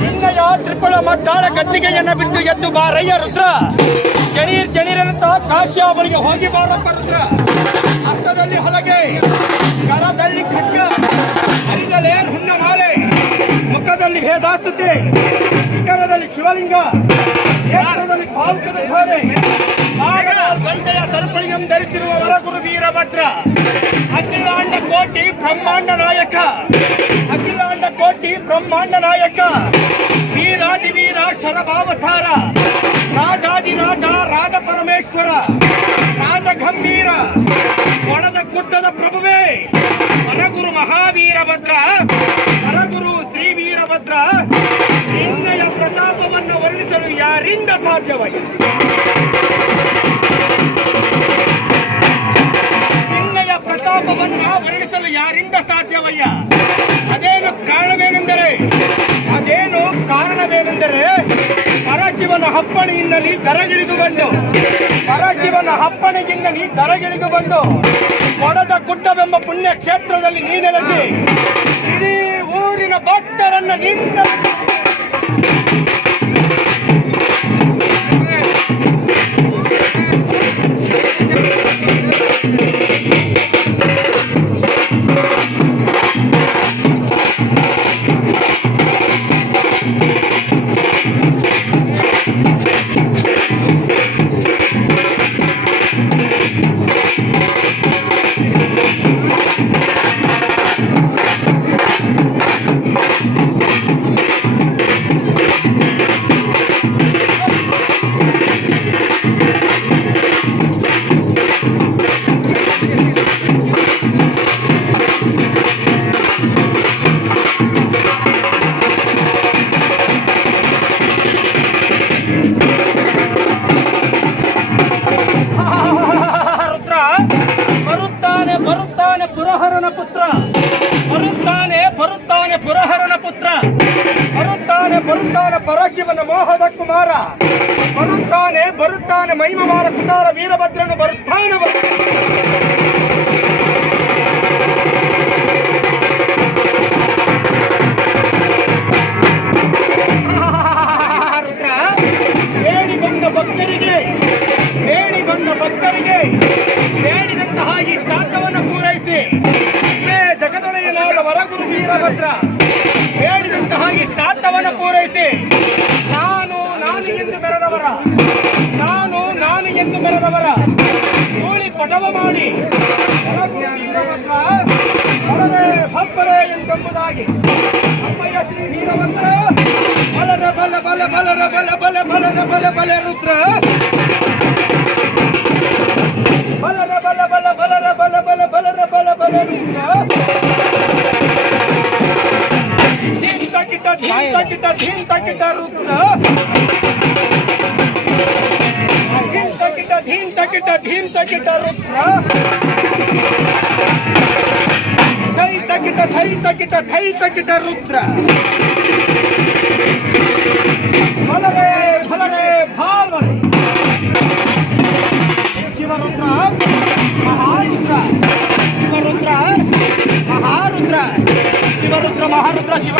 ನಿನ್ನಯ ತ್ರಿಪುಳ ಮದ್ದಾಳ ಗದ್ದಿಗೆಯನ್ನ ಬಿಟ್ಟು ಎದ್ದು ಬಾರಯ್ಯ ರುದ್ರ. ಜಣೀರ್ ಜಣೀರಂತ ಕಾಶ್ಯಾಬಳಿಗೆ ಹೋಗಿ ಬಾರಪ್ಪ ರುದ್ರ. ಹಸ್ತದಲ್ಲಿ ಹೊಲಗೆ, ಕರದಲ್ಲಿ ಖಡ್ಗ, ಹರಿದಲೇ ಹುಣ್ಣ ಮಾಲೆ, ಮುಖದಲ್ಲಿ ಹೇದಾಸ್ತುತೆ ಶಿವಲಿಂಗ ಪಾಲ್ಕದ ಧಾರೆ ನಾಗರ ಗಂಟೆಯ ಸರ್ಪಳಿಗಂ ಧರಿಸಿರುವ ವರಗುರು ವೀರಭದ್ರ. ಅಖಿಲಾಂಡ ಕೋಟಿ ಬ್ರಹ್ಮಾಂಡ ನಾಯಕ. ಅಖಿಲಾಂಡ ಕೋಟಿ ಬ್ರಹ್ಮಾಂಡ ನಾಯಕ. ವೀರಾದಿ ವೀರ ಶರಭಾವತಾರ ರಾಜಾದಿ ರಾಜ ಪರಮೇಶ್ವರ. ರಾಜ ಗಂಭೀರ. ಒಣದ ಗುಡ್ಡದ ಪ್ರಭುವೇ. ವರಗುರು ಮಹಾವೀರಭದ್ರ. ವರಗುರು ಶ್ರೀ ವೀರಭದ್ರ, ನಿನ್ನಯ ಪ್ರತಾಪವನ್ನು ವರ್ಣಿಸಲು ಯಾರಿಂದ ಸಾಧ್ಯವಯ್ಯ ನಿನ್ನಯ ಪ್ರತಾಪವನ್ನು ವರ್ಣಿಸಲು ಯಾರಿಂದ ಸಾಧ್ಯವಯ್ಯ ಅದೇನು ಕಾರಣವೇನೆಂದರೆ ಅದೇನು ಕಾರಣವೇನೆಂದರೆ ಪರಶಿವನ ಹಪ್ಪಣೆಯಿಂದಲೇ ದರಗಿಳಿದು ಬಂದು ಪರಶಿವನ ಹಪ್ಪಣೆಯಿಂದ ನೀ ದರಗಿಳಿದು ಬಂದು, ಕೊಡದ ಗುಡ್ಡವೆಂಬ ಪುಣ್ಯ ಕ್ಷೇತ್ರದಲ್ಲಿ ನೀ ನೆಲೆಸಿ ಇಡೀ ಊರಿನ ಭಕ್ತರನ್ನ ನಿನ್ನ ಬರುತ್ತಾನೆ ಪರಶಿವನ ಮೋಹದ ಕುಮಾರ ಬರುತ್ತಾನೆ ಬರುತ್ತಾನೆ ಮೈಮವಾರ ಕುಮಾರ ವೀರಭದ್ರನು ಬರುತ್ತಾನೆ ಬರುತ್ತಾನೆ. ಎಂದು ಧೂಳಿ ಪಟವ ಮಾಡಿ ಹಬ್ಬರೇ ಎಂದೆಂಬುದಾಗಿ ಅಮ್ಮಯ್ಯ ಶ್ರೀ ವೀರವಂತ ಬಲರ ಬಲ ಬಲ ಬಲರ ಬಲ ಬಲ ಬಲರ ಬಲ ಬಲ ರುದ್ರ ಬಲರ ಬಲ ಬಲ ಬಲರ ಬಲ ಬಲ ಬಲರ ಬಲ ಬಲ ರುದ್ರ ಧೀಂ ಕಿಟ ಧೀಂ ಕಿಟ ಧೀಂ ಕಿಟ ರುದ್ರ తగిట ధీమ్ తగిట రుద్ర జై తగిట ధై తగిట ధై తగిట రుద్ర ఫలగే ఫలగే భార్వతి శివరుద్ర మహారుద్ర శివరుద్ర మహారుద్ర శివరుద్ర మహారుద్ర శివ